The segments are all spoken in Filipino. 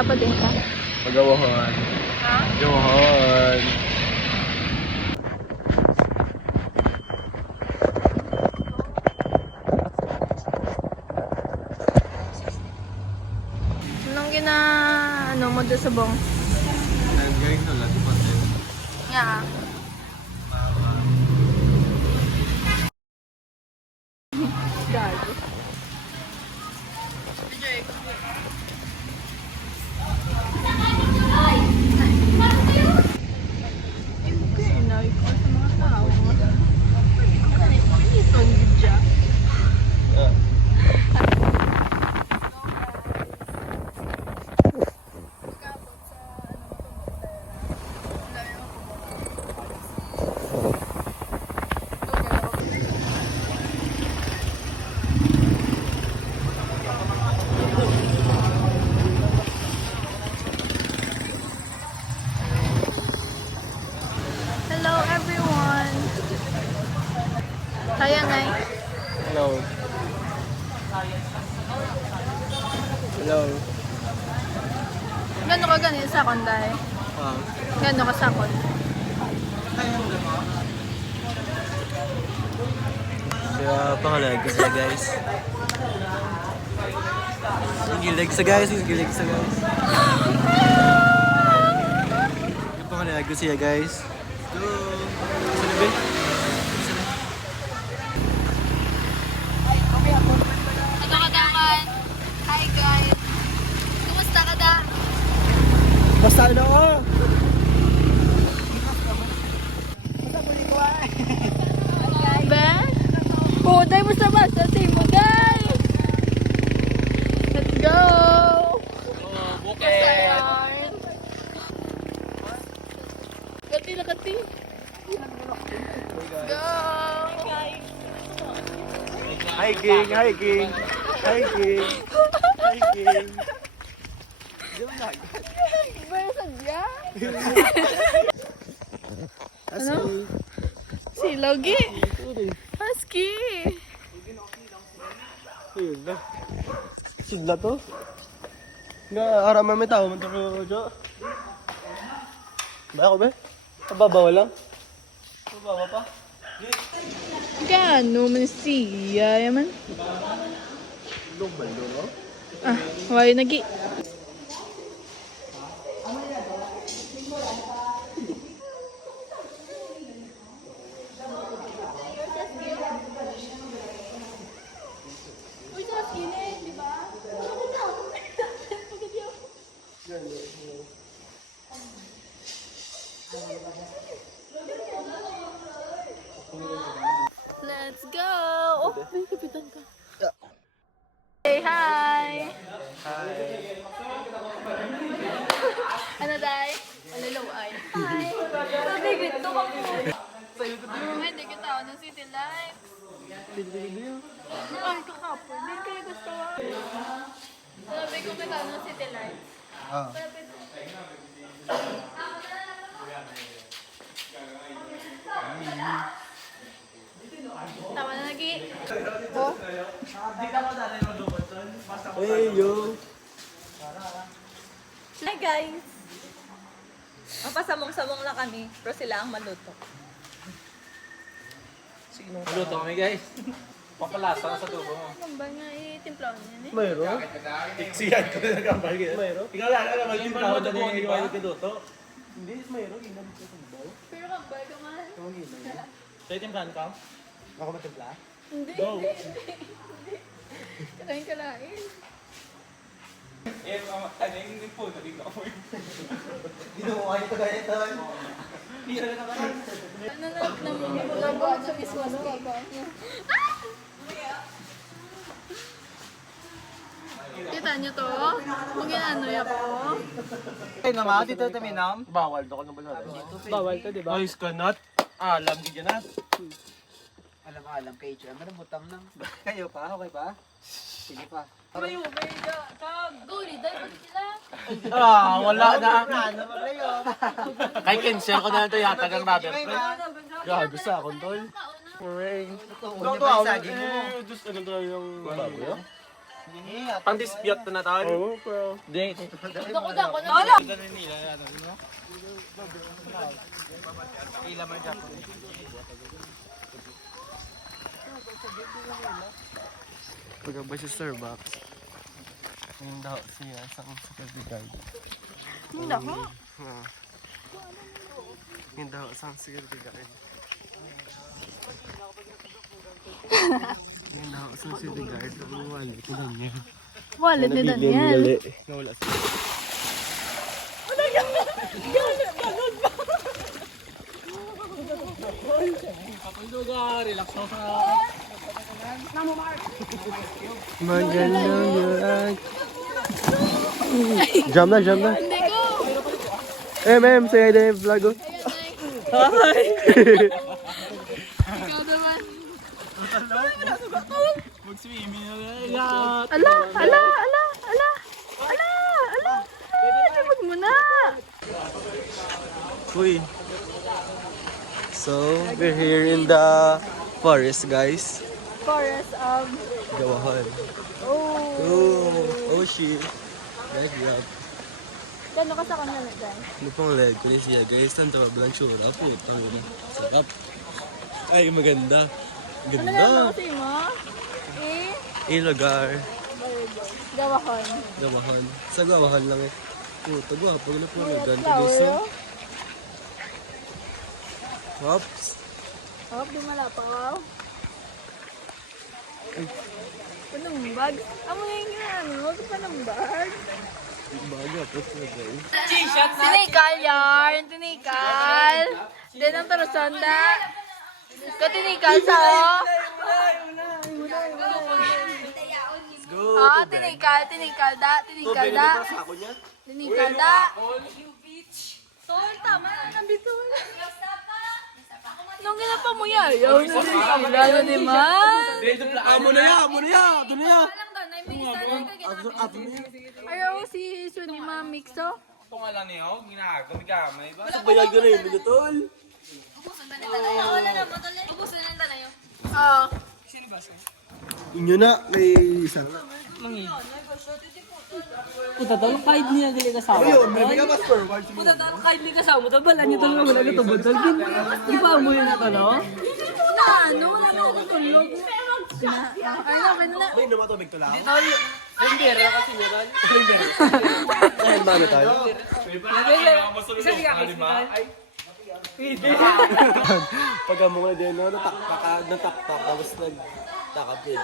Padinta. Pagawahan. Ha? Gawahan. Anong ano mo doon sa bong? Galing na lang. Pati. Yeah. Gago. Hello everyone. Kaya ngay. Hello. Hello. Gano ka ganun sa konday? Gano ka sa kon? Kaya pangalan ko siya guys. Gilig sa guys. Kaya pangalan ko siya guys. Go! Saan ba? Ito ka dakan. Hi guys. Kumusta ka da? Basta na ako! Ba? Puday mo sa basa. Say mo guys. Let's go. Okay. Kati na kati. Go. Hiking. Ba sadya? Ano? Si Logi. Husky. Ayun na. Sigla to. Nga, araman may tao man to ko, Jo. Ba ako ba? Kababaw lang. Kababaw pa. Gano man siya yaman? Lumbal do, no? Ah, why nagi? Let's go! Oh, may kapitan ka. Say hi! Hi. Ano day? Alalaw ay. Hi! Sabi gito ka po. Ay, di kita ako ng City Life. Ay, kakapon. Hindi kayo gusto ko. Sabi ko kita ng City Life. Ah. Tama na lagi. Hey, yo. Hi guys! Mapasamong-samong lang kami, pero sila ang maluto. Luto kami guys. Papalasa sa tubo mo. Ano ba nga itimplaw niya ni? Mayroon? Iksiyan ko na nagkambal ka. Mayroon? Ikaw lang magtintaw na niya yung iwayo ka luto. Hindi, mayroon. Hindi namin sa sabaw. Pero kambal ka man. Tawag yun. Sa itimplahan ka? Ako matimpla? Hindi, Go! hindi. Kalain kalain. Eh, taning din po. Naging ako yun. Ginawa ito ganyan ito. Pira na naman. Ano na namumulabuan sa Christmas cake? Kita niyo to? Kung ginanoy ako. Ay naman, dito taminam. Bawal to ka na ba na? Bawal to, di ba? Ayos ka not. Alam ka dyan na. Alam kay Ichi. Ano butang nang? Kayo pa? Okay pa? Sige pa. May ubay ka. Guli, dahil sila. Wala na. Ano ba kayo? Kay cancel ko na ito yata ng brother. Gago sa akong tol. Rain. Ano ba yung saging mo? Just ano to yung bago yun? Ang dispute na tayo. Oo, pero... Dako na. Pagkabay sa Starbucks. Ngayon daw siya sa security guard. Hindi ako. Ngayon daw sa security guard. Ngayon daw sa security guard. Wala ko lang niya. Wallet ni Daniel. Nawala siya. Magandang yun. Jam na. Hindi ko. Say hi din, vlog ko. Hi. Ikaw naman. Mag-swimming na Ala. Lumag mo na. Uy. So, we're here in the forest, guys. Forest of... Gawahan. Oh shit. Leg up. Gano'n ka sa kanya na dyan? Ano pang leg ko niya siya, guys? Ang tawag lang tsura. Putang ina. Sarap. Ay, maganda. Ano Ganda. naman kasi mo? Lugar. Gawahon. Gawahan. Sa gawahan lang eh. Puta, gwapo na po. Ganda, Flower, guys. oh. Hops. Oh, di malapa, wow. Panumbag? Amo nga yung ano, panumbag. Baga po siya, guys. Tinikal yarn, tinikal. Then ang tarasanda. Katinikal sa o. Ah, tinikal da. Ako niya? Tinikal da. Tol, tama na ng bitol. Nung ginapa mo yan, ayaw na sila na naman. Amo na ya. Doon na ya. Ayaw si Sunima Mixo. Ito nga lang niyo, ginagawa gamay ba? Bayag na rin, tol. Oo. Inyo na, kay isang na. Puta tol, kahit niya dili kasama. Ayun, may ka mas forward. Puta tol, kahit di kasama, tol, bala niyo tol wala ka tubod tol. Di ba mo yun ito, no? Na ano, wala na ako tulog. Ay, okay na. May namatubig to lang. Tol, rendera kasi meron. Ayun, mami tayo. Isa di ka kasi tol. Pagka mo nga din, natakpak, tapos nagtakapid.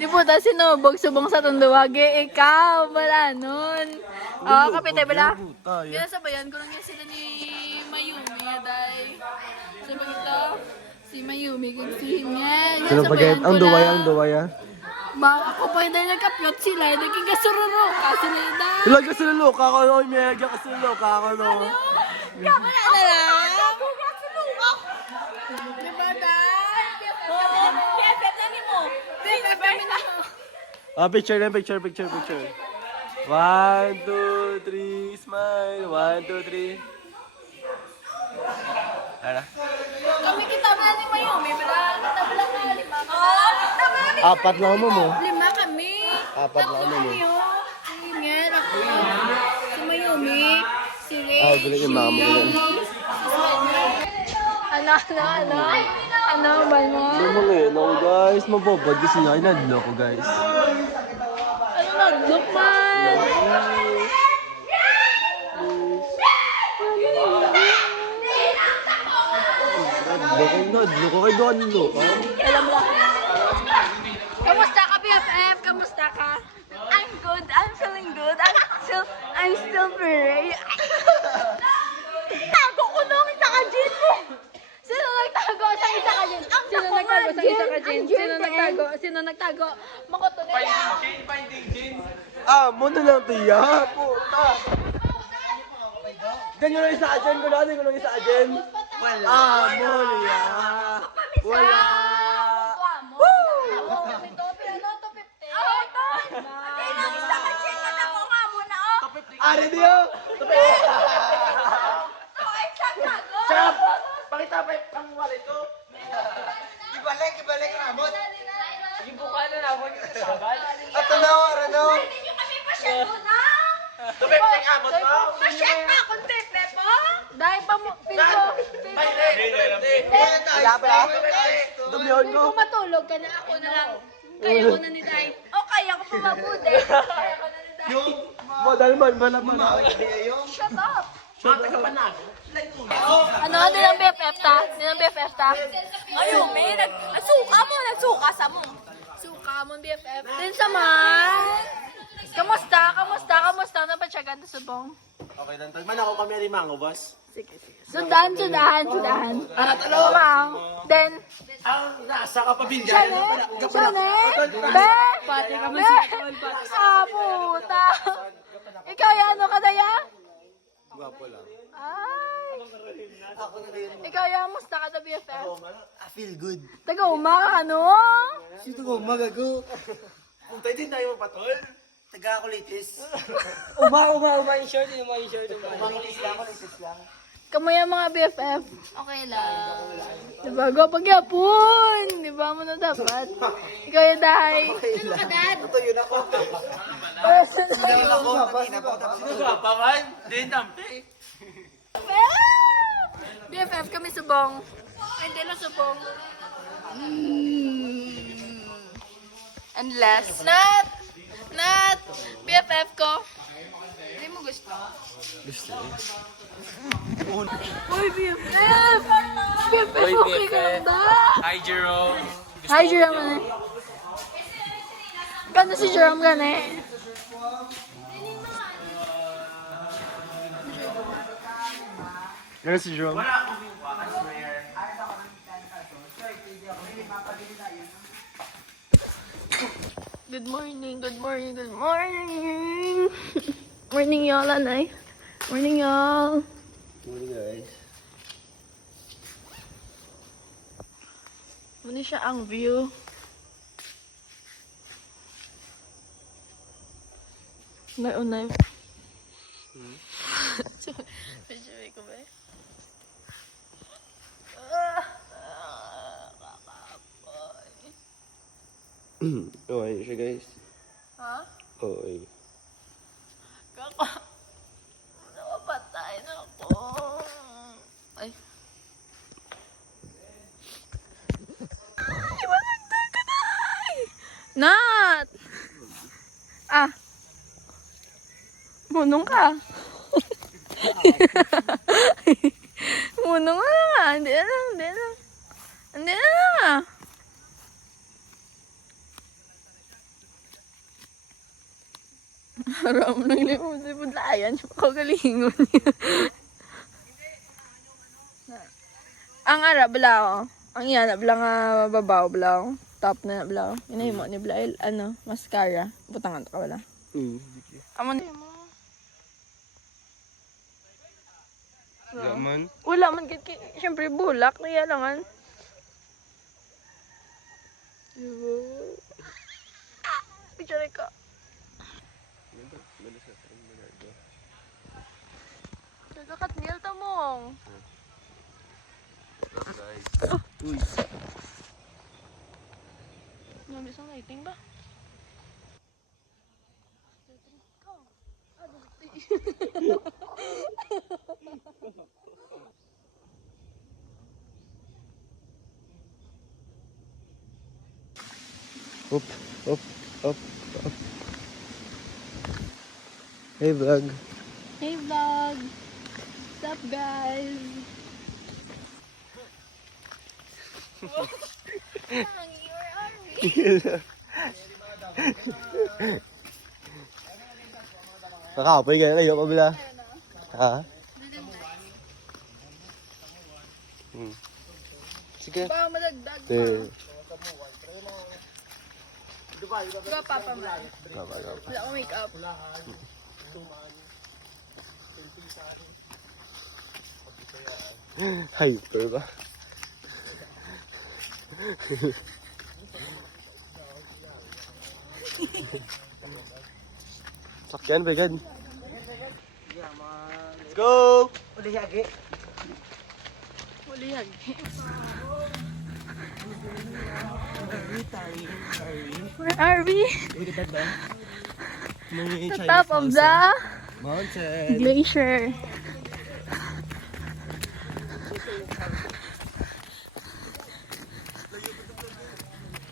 Di po ta sinubog subong sa tunduwagi. Ikaw, wala nun. Oo, kapitay bala. Yan sa bayan ko lang yan sila ni Mayumi. Aday. Sabi ito, si Mayumi kung sihin yan. Yan sa bayan ko lang. Ang duwaya. Ba, ako pa yung dahil nagkapyot sila. Naging kasururo. Kasi na yun na. Ilag ka sila loka ako, oy, mega ka sila loka ako, no. Wala na lang. Di ba, Day? Piyapet na ni mo. Piyapet na mo. Picture. 1, 2, 3, smile. 1, 2, 3. Ano? Kami kita ba ni Mayumi? Kita ba lang na 5? Apat lang mo. 5 kami. Apat lang mo. Si Ingel, ako. Si Mayumi. Si Ray. Gulo yung mama mo yan. Ano ba mo? Ano ngayon ako, guys? Mabobad kasi nga, inadlo ko, guys. Ano nag-look man? Nadlo ko kay Don Loka. Alam mo lang. Kamusta ka, BFF? Kamusta ka? I'm good. I'm feeling good. I'm still pretty. Tago ko nung isa ka, Jin mo! Sino nagtago sa isa ka, Jin? Sino nagtago sa isa ka, Jin? Sino nagtago? Makoto nila. Mo na lang, tiya. Puta. Ganyan lang isa ajen ko natin. Kung lang isa ajen. Wala. Mo niya. Wala. Ari diyo. Chap. Pakita pa ang wallet ko. Ibalik na mo. Yung buka na lang, huwag yung sabal. Masyet pa akong tepe po? Dahil pa mo, pilko. Wala pa. Dumiyon ko. Kung matulog ka na, ako na lang. Kaya ko na ni Day. O kaya ko pa mabuti. Kaya ko na ni Day. Modal man, malaman. Shut up! Ano, din ang BFF ta? Din ang BFF ta? Ayun, may nagsuka sa mo. Suka mo ang BFF. Din sa man. Kamusta? Ano pa siya ganda subong? Okay lang. Tagman ako kami alimango, boss. Sudan. Wow. Then, Ang nasa kapabilya. Shane? Be! Pati ka man Be! si Ah, puta! Ikaw yan, ano ka na yan? Gwapo lang. Ay! Ikaw yan, musta ka na BFF? I feel good. Taga-uma, ano? Sino ko, magago. Kung tayo din tayo patol. Taga-kulitis. Uma yung short, Kulitis lang. Kamu yung mga BFF? Okay lang. Diba? Gwapag yapon! Diba mo na dapat? Ikaw yung dahay. Ano ka, Dad? Ito yun ako. Personal. Sino gwapa man? Din dampi. BFF kami subong. Hindi lang subong. Unless. Not. BFF ko. Hindi mo gusto. Uy, BFF! BFF, okay ka lang ba? Hi, Jerome. Hi, Jerome. Ganda si Jerome, gani. Yan si Jerome. Good morning. Morning, y'all, anay. Morning, y'all. Morning, guys. Muna siya ang view. Unay. Medyo may ko ba eh? Okay siya, guys. Ha? Okay. Napapatay na ako. Ay. Ay, malagdag ka na! Nat! Ah. Munong ka. Munong ka nga. Hindi na nga. Harap mo nang limon sa budlayan. Kagalingon niya. Ang ara, balaw. Ang iyan, balaw nga babaw, balaw. Top na balaw. Inay mo ni balaw. Ano, mascara. Butangan ka wala. Amo na mo. Yaman. Wala man. Siyempre, bulak. Kaya langan. Picture ka. Nagakat nil tamong. Uy. Nabis ang lighting ba? Up. Hey, vlog. Hey vlog! What's up guys? Where are we? Kakapoy kayo kabila. Ha? Sige. Baka madagdag pa. There. Diba papa man? Wala akong makeup. Hyper ba? Sakyan ba yan? Let's go! Huli hagi. Where are we? May Sa top of the Mountain. Glacier.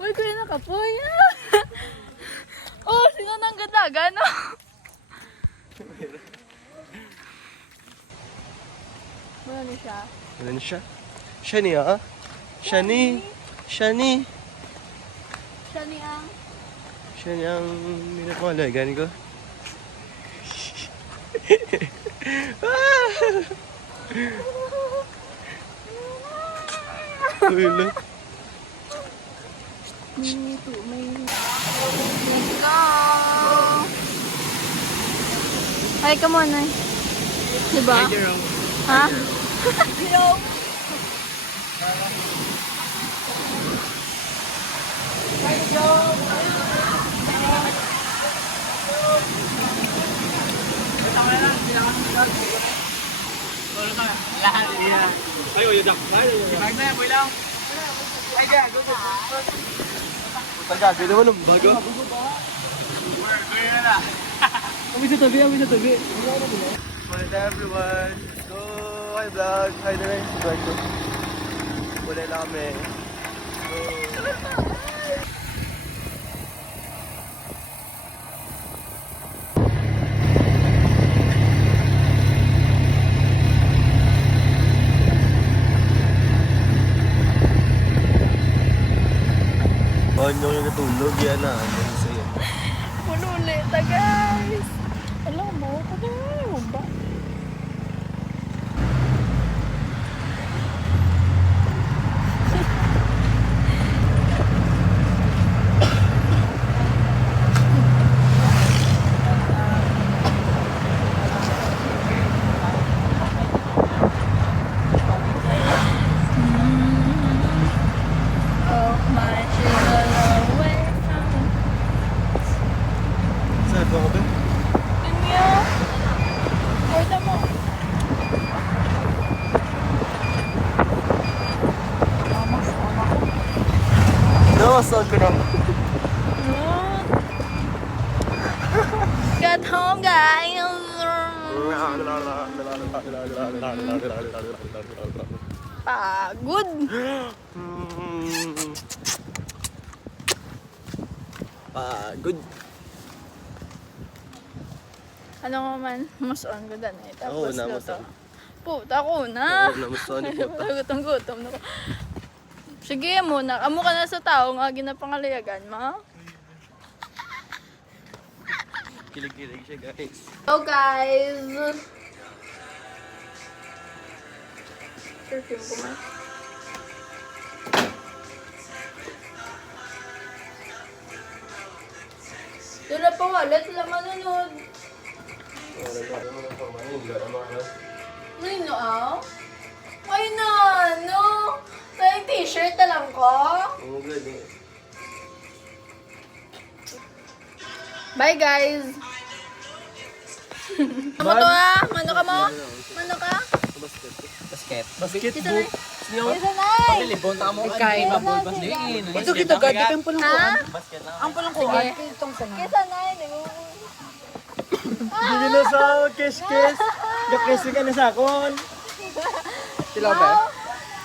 Uy, kuya nakapoy. Oh, sino nang gadaga, no? Wala na siya. Ano siya? Shani ah? Shani. Shani. Siya ni ang... Shani ang minapangalagan ko. Uy, look. Let's go! Hi, come on, Nay. Diba? Ha? Tagabi naman ang bago. Kami sa tabi, kami sa tabi. Hi everyone. So, hi vlog. Hi na rin. Vlog ko. Wala na kami. Ano yung natulog yan na? Ano sa'yo? Puno ulit, guys. Alam mo, kaya mo ba? Oh, my sugar away from... Saan ba ako ba? Inyo! Orta mo. No, saan ko na? Got home, guys! Pagod! Pagod. Ano nga man, mas on ko dan eh. Tapos Oo na, mas luto. on. Puta ko na! Oo na, mas on, puta. Gutom na ko. Sige muna, amo ka na sa tao nga ginapangalayagan, ma. Kilig-kilig siya, guys. Hello guys! Perfume ko man. Wala pa wallet, wala manunod. Ay no, ah? Ay na, no? Ay, t-shirt na lang ko. Bye guys! Amo to ah? Mano ka mo? Mano ka? Basket. Kisa na. Kisa na. Libon na mo. Ikain, mabulbas din. Ito kita gati kang pulang ko. Ha? Ang pulang ko. Kisa na. Hindi na sa kes-kes. Gakesi ka na sa akon. Sila ba?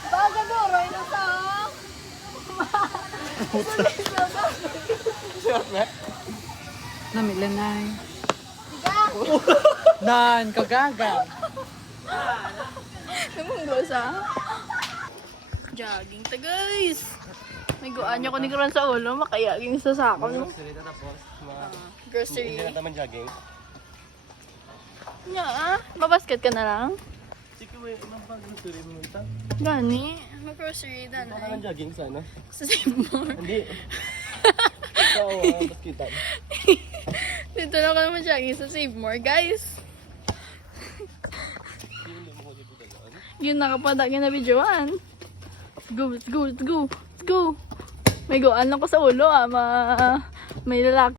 Baga duro, ino sa. Namilanay. Nan, kagaga. Namunggo sa. Jogging ta guys. May guan niya ko ni Karan sa ulo, makayaging sa sako. No? Grocery. Hindi na naman jogging. Nya ah, mabasket ka na lang. Sige, may ibang pag-grocery mo nita. Gani, mag-grocery na Baka naman jogging sana. Sa Save More. Hindi. Ikaw, baskitan. Dito na ako naman jogging sa Save More, guys. Yun nakapadagin na videoan. Let's go, let's go, let's go, let's go. May goan lang ko sa ulo ah, may lalaki.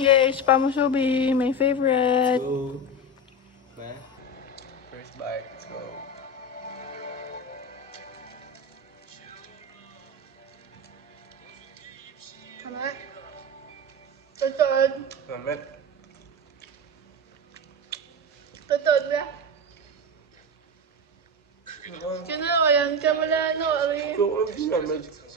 Yes, pamusubi, my favorite. Go. Man. First bite, let's go. Tama. Tutod. Damit. Tutod ba? Sino na yan? Kamala, no? Ari. Go, damit.